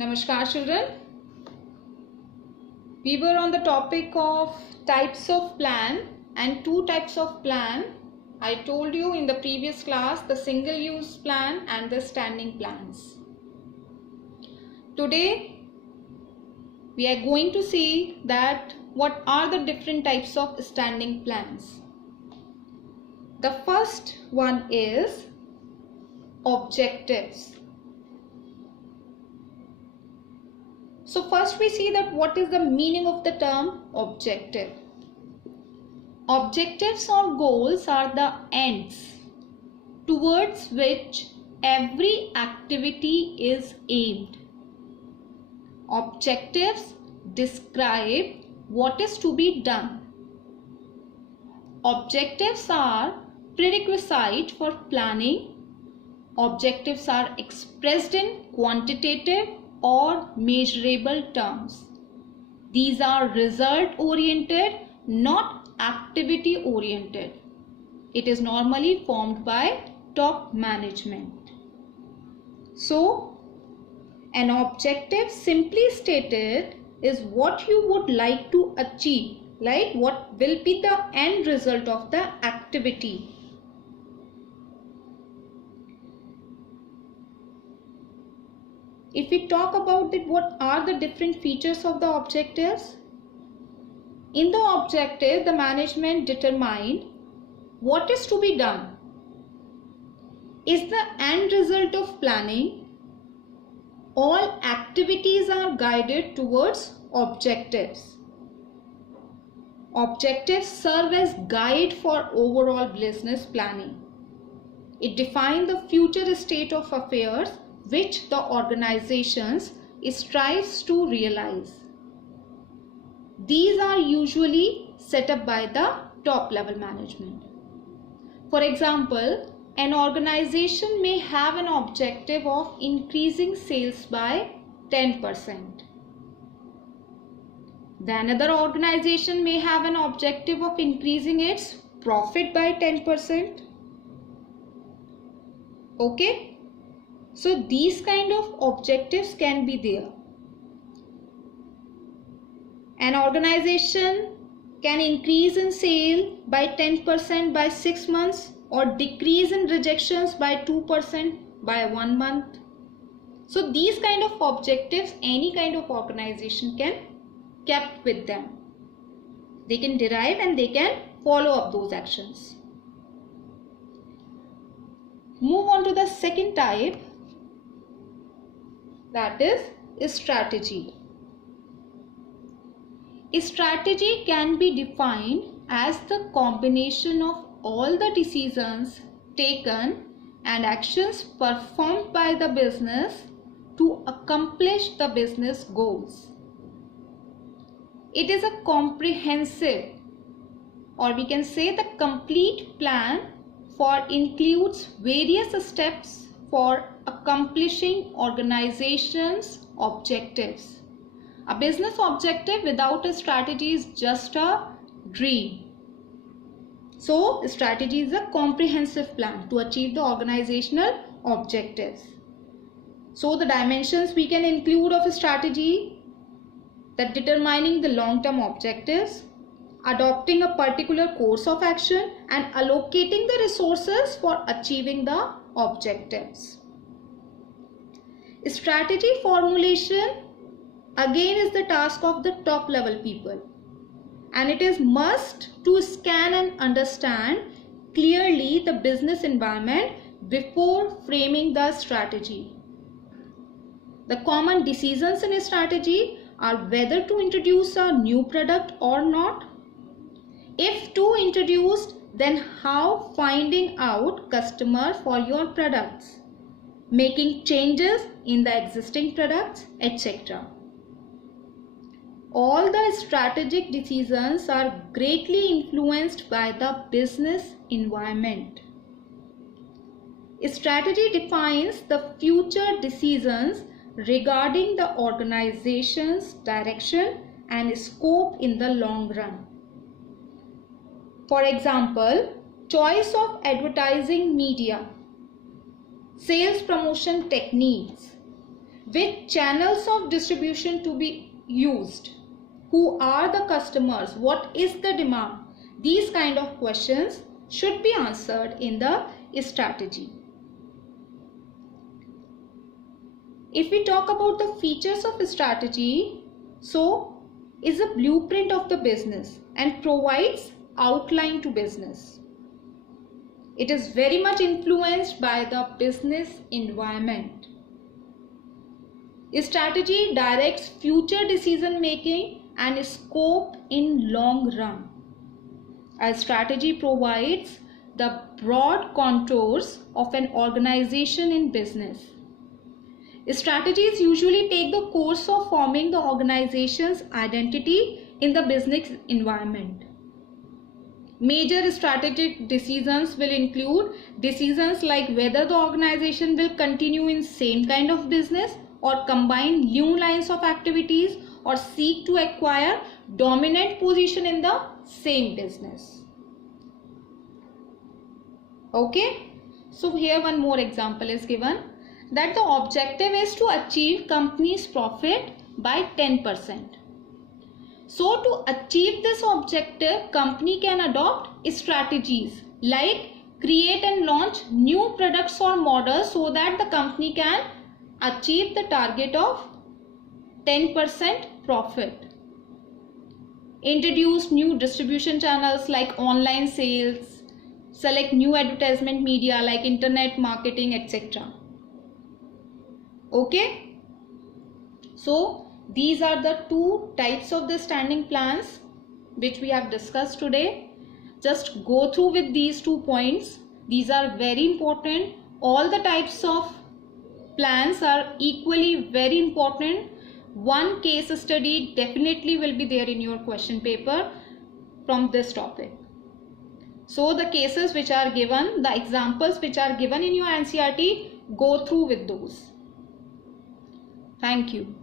Namaskar children. We were on the topic of types of plan and two types of plan. I told you in the previous class the single use plan and the standing plans. Today we are going to see that what are the different types of standing plans. The first one is objectives. So first we see that what is the meaning of the term objective. Objectives or goals are the ends towards which every activity is aimed. Objectives describe what is to be done. Objectives are prerequisite for planning. Objectives are expressed in quantitative or measurable terms. These are result oriented, not activity oriented. It is normally formed by top management. So, an objective simply stated is what you would like to achieve, like what will be the end result of the activity. If we talk about it, what are the different features of the objectives? In the objective, the management determined what is to be done. Is the end result of planning. All activities are guided towards objectives. Objectives serve as guide for overall business planning. It defines the future state of affairs which the organizations strives to realize. These are usually set up by the top level management. For example, an organization may have an objective of increasing sales by 10%. The another organization may have an objective of increasing its profit by 10%. Okay? So these kind of objectives can be there. An organization can increase in sale by 10% by 6 months or decrease in rejections by 2% by 1 month. So these kind of objectives any kind of organization can keep with them. They can derive and they can follow up those actions. Move on to the second type, that is strategy. A strategy can be defined as the combination of all the decisions taken and actions performed by the business to accomplish the business goals. It is a comprehensive, or we can say the complete plan, for includes various steps for accomplishing organization's objectives. A business objective without a strategy is just a dream. So, strategy is a comprehensive plan to achieve the organizational objectives. So, the dimensions we can include of a strategy, that determining the long-term objectives, adopting a particular course of action, and allocating the resources for achieving the objectives. Strategy formulation again is the task of the top level people, and it is must to scan and understand clearly the business environment before framing the strategy. The common decisions in a strategy are whether to introduce a new product or not. If to introduce, then how finding out customer for your products, making changes in the existing products, etc. All the strategic decisions are greatly influenced by the business environment. Strategy defines the future decisions regarding the organization's direction and scope in the long run. For example, choice of advertising media, sales promotion techniques, which channels of distribution to be used, who are the customers, what is the demand. These kind of questions should be answered in the strategy. If we talk about the features of a strategy, so is a blueprint of the business and provides outline to business. It is very much influenced by the business environment. A strategy directs future decision making and scope in long run. A strategy provides the broad contours of an organization in business. Strategies usually take the course of forming the organization's identity in the business environment. Major strategic decisions will include decisions like whether the organization will continue in same kind of business or combine new lines of activities or seek to acquire dominant position in the same business. Okay, so here one more example is given, that the objective is to achieve company's profit by 10%. So to achieve this objective, company can adopt strategies like create and launch new products or models so that the company can achieve the target of 10% profit. Introduce new distribution channels like online sales, select new advertisement media like internet marketing, etc. Okay, so these are the two types of the standing plans which we have discussed today. Just go through with these 2 points. These are very important. All the types of plans are equally very important. One case study definitely will be there in your question paper from this topic. So the cases which are given, the examples which are given in your NCERT, go through with those. Thank you.